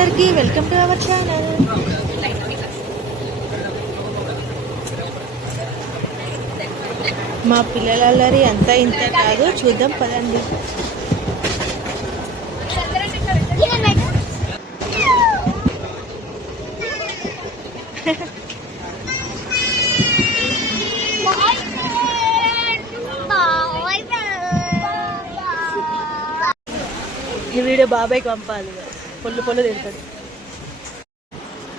అందరికీ welcome to our channel. మా పిల్లల అల్లరి అంతా ఇంత కాదు చూద్దాం పదండి. ఈ వీడియో బాబాయ్కి పంపాలి. పొల్లు పొల్లు తిడతాడు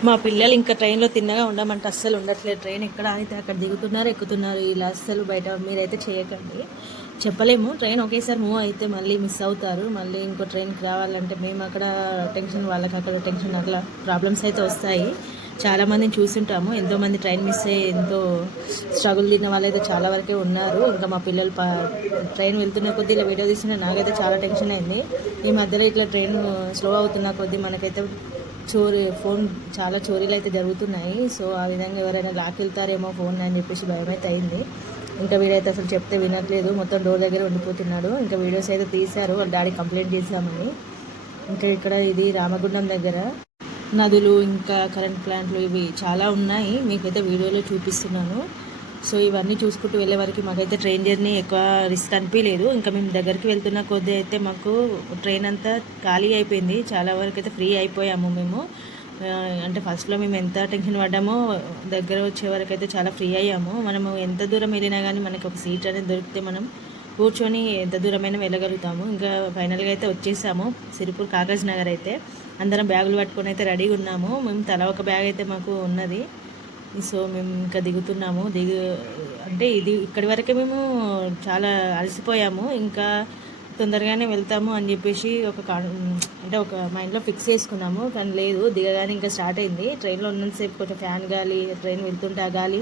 మా పిల్లలు ఇంకా ట్రైన్లో తిన్నగా ఉండమంటే అస్సలు ఉండట్లేదు. ట్రైన్ ఎక్కడ అయితే అక్కడ దిగుతున్నారు ఎక్కుతున్నారు. ఇలా అస్సలు బయట మీరైతే చేయకండి. చెప్పలేము. ట్రైన్ ఒకేసారి మూవ్ అయితే మళ్ళీ మిస్ అవుతారు. మళ్ళీ ఇంకో ట్రైన్కి రావాలంటే మేము అక్కడ టెన్షన్ వాళ్ళకి అక్కడ టెన్షన్ అట్లా ప్రాబ్లమ్స్ అయితే వస్తాయి. చాలామందిని చూసుంటాము. ఎంతోమంది ఎంతో మంది ట్రైన్ మిస్ అయ్యి ఎంతో స్ట్రగుల్ తిన్న వాళ్ళైతే చాలా వరకే ఉన్నారు. ఇంకా మా పిల్లలు పా ట్రైన్ వెళ్తున్న కొద్దీ ఇలా వీడియో తీస్తున్న నాకైతే చాలా టెన్షన్ అయింది. ఈ మధ్యలో ఇట్లా ట్రైన్ స్లో అవుతున్న కొద్దీ మనకైతే చోరీ ఫోన్ చాలా చోరీలు అయితే జరుగుతున్నాయి. సో ఆ విధంగా ఎవరైనా లాకెళ్తారేమో ఫోన్ అని చెప్పేసి భయం అయితే అయింది. ఇంకా వీడైతే అసలు చెప్తే వినట్లేదు. మొత్తం డోర్ దగ్గర ఉండిపోతున్నాడు. ఇంకా వీడియోస్ అయితే తీశారు. వాళ్ళ డాడీ కంప్లైంట్ చేశామని. ఇంకా ఇక్కడ ఇది రామగుండం దగ్గర. నదులు ఇంకా కరెంట్ ప్లాంట్లు ఇవి చాలా ఉన్నాయి. మీకైతే వీడియోలో చూపిస్తున్నాను. సో ఇవన్నీ చూసుకుంటూ వెళ్ళే వరకు మాకైతే ట్రైన్ జర్నీ ఎక్కువ రిస్క్ అనిపించలేదు ఇంకా మేము దగ్గరికి వెళ్తున్న కొద్దీ అయితే మాకు ట్రైన్ అంతా ఖాళీ అయిపోయింది. చాలా వరకు అయితే ఫ్రీ అయిపోయాము మేము. అంటే ఫస్ట్లో మేము ఎంత టెన్షన్ పడ్డామో దగ్గర వచ్చే వరకు అయితే చాలా ఫ్రీ అయ్యాము. మనము ఎంత దూరం వెళ్ళినా కానీ మనకు ఒక సీట్ అనేది దొరికితే మనం కూర్చొని ఎంత దూరమైన వెళ్ళగలుగుతాము. ఇంకా ఫైనల్గా అయితే వచ్చేసాము. సిరిపూర్ కాగజ్ నగర్ అయితే. అందరం బ్యాగులు పట్టుకొని అయితే రెడీగా ఉన్నాము. మేము తల ఒక బ్యాగ్ అయితే మాకు ఉన్నది. సో మేము ఇంకా దిగుతున్నాము. దిగు అంటే ఇది ఇక్కడి వరకే మేము చాలా అలసిపోయాము. ఇంకా తొందరగానే వెళ్తాము అని చెప్పేసి ఒక కా అంటే ఒక మైండ్లో ఫిక్స్ చేసుకున్నాము. కానీ లేదు దిగగానే ఇంకా స్టార్ట్ అయింది. ట్రైన్లో ఉన్నంతసేపు కొంచెం ఫ్యాన్ గాలి ట్రైన్ వెళ్తుంటే ఆ గాలి.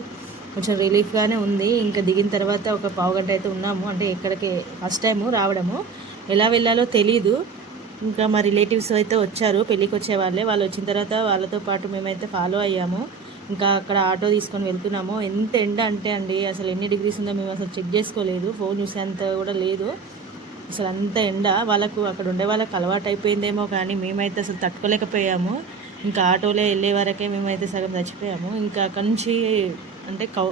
కొంచెం రిలీఫ్గానే ఉంది. ఇంకా దిగిన తర్వాత ఒక పావు గంట అయితే ఉన్నాము. అంటే ఇక్కడికి ఫస్ట్ టైము రావడము. ఎలా వెళ్ళాలో తెలీదు. ఇంకా మా రిలేటివ్స్ అయితే వచ్చారు. పెళ్ళికి వచ్చే వాళ్ళే. వాళ్ళు వచ్చిన తర్వాత వాళ్ళతో పాటు మేమైతే ఫాలో అయ్యాము. ఇంకా అక్కడ ఆటో తీసుకొని వెళ్తున్నాము. ఎంత ఎండ అంటే అండి అసలు ఎన్ని డిగ్రీస్ ఉందో మేము అసలు చెక్ చేసుకోలేదు. ఫోన్ చూసేంత కూడా లేదు. అసలు అంత ఎండ. వాళ్ళకు అక్కడ ఉండే వాళ్ళకి అలవాటు అయిపోయిందేమో కానీ మేమైతే అసలు తట్టుకోలేకపోయాము. ఇంకా ఆటోలో వెళ్ళే వరకే మేమైతే సగం చచ్చిపోయాము. ఇంకా అక్కడి నుంచి అంటే కౌ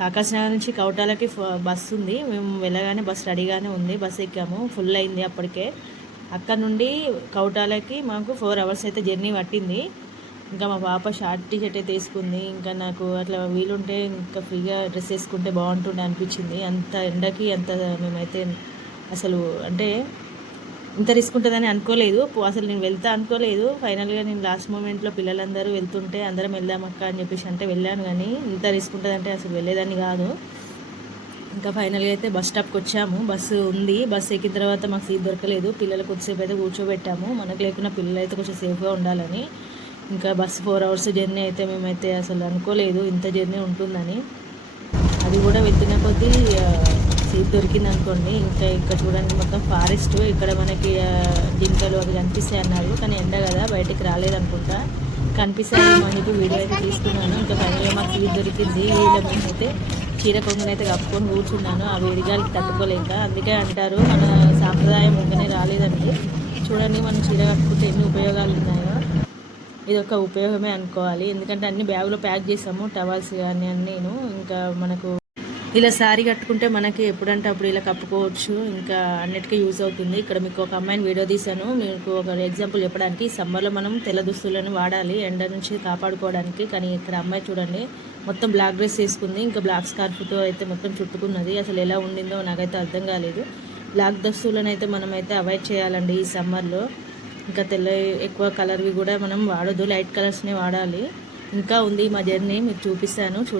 కాకాశనగర్ నుంచి కౌటాలకి బస్సు ఉంది. మేము వెళ్ళగానే బస్సు రెడీగానే ఉంది. బస్సు ఎక్కాము. ఫుల్ అయింది అప్పటికే. అక్కడ నుండి కౌటాలకి మాకు ఫోర్ అవర్స్ అయితే జర్నీ పట్టింది. ఇంకా మా పాప షార్ట్ టీ షర్ట్ అయితే వేసుకుంది. ఇంకా నాకు అట్లా వీలుంటే ఇంకా ఫ్రీగా డ్రెస్ వేసుకుంటే బాగుంటుండే అనిపించింది. అంత ఎండకి అంత మేమైతే అసలు అంటే ఇంత రిస్క్ ఉంటుందని అనుకోలేదు. అసలు నేను వెళ్తా అనుకోలేదు. ఫైనల్గా నేను లాస్ట్ మూమెంట్లో పిల్లలందరూ వెళ్తుంటే అందరం వెళ్దాం అక్క అని చెప్పేసి అంటే వెళ్ళాను కానీ ఇంత రిస్క్ ఉంటుందంటే అసలు వెళ్ళేదాన్ని కాదు. ఇంకా ఫైనల్గా అయితే బస్ స్టాప్కి వచ్చాము. బస్సు ఉంది. బస్సు ఎక్కిన తర్వాత మాకు సీట్ దొరకలేదు. పిల్లలు కొద్దిసేపు అయితే కూర్చోబెట్టాము. మనకు లేకున్నా పిల్లలు అయితే కొంచెం సేఫ్గా ఉండాలని. ఇంకా బస్సు ఫోర్ అవర్స్ జర్నీ అయితే మేమైతే అసలు అనుకోలేదు. ఇంత జర్నీ ఉంటుందని. అది కూడా వెళ్తున్న కొద్దీ సీట్ దొరికింది అనుకోండి ఇంకా ఇక్కడ చూడండి మొత్తం ఫారెస్ట్ ఇక్కడ మనకి జింకలు అవి కనిపిస్తాయి అన్నారు. కానీ ఎండ కదా బయటికి రాలేదనుకుంటా. కనిపిస్తాయి మనకి వీడియో అయితే తీసుకున్నాను ఇంకా ఫైనల్గా మాకు సీట్ దొరికింది. వీళ్ళ అయితే చీర కొంగునైతే అయితే కప్పుకొని కూర్చున్నాను. ఆ వేడిగాలికి తట్టుకోలేక. అందుకే అంటారు మన సాంప్రదాయం ఉండనే రాలేదండి. చూడండి మనం చీర కట్టుకుంటే ఎన్ని ఉపయోగాలు ఉన్నాయో. ఇది ఒక ఉపయోగమే అనుకోవాలి. ఎందుకంటే అన్ని బ్యాగులో ప్యాక్ చేసాము టవల్స్ కానీ అన్నీను. ఇంకా మనకు ఇలా శారీ కట్టుకుంటే మనకి ఎప్పుడంటే అప్పుడు ఇలా కప్పుకోవచ్చు. ఇంకా అన్నిటికీ యూజ్ అవుతుంది. ఇక్కడ మీకు ఒక అమ్మాయిని వీడియో తీశాను. మీకు ఒక ఎగ్జాంపుల్ చెప్పడానికి సమ్మర్లో మనం తెల్ల దుస్తులను వాడాలి ఎండ నుంచి కాపాడుకోవడానికి. కానీ ఇక్కడ అమ్మాయి చూడండి మొత్తం బ్లాక్ డ్రెస్ వేసుకుంది. ఇంకా బ్లాక్ స్కార్ఫ్తో అయితే మొత్తం చుట్టుకున్నది. అసలు ఎలా ఉండిందో నాకైతే అర్థం కాలేదు. బ్లాక్ దుస్తులను అయితే మనమైతే అవాయిడ్ చేయాలండి ఈ సమ్మర్లో. ఇంకా తెల్ల ఎక్కువ కలర్వి కూడా మనం వాడొద్దు. లైట్ కలర్స్ని వాడాలి. ఇంకా ఉంది మా జర్నీ. మీకు చూపిస్తాను. చూడండి.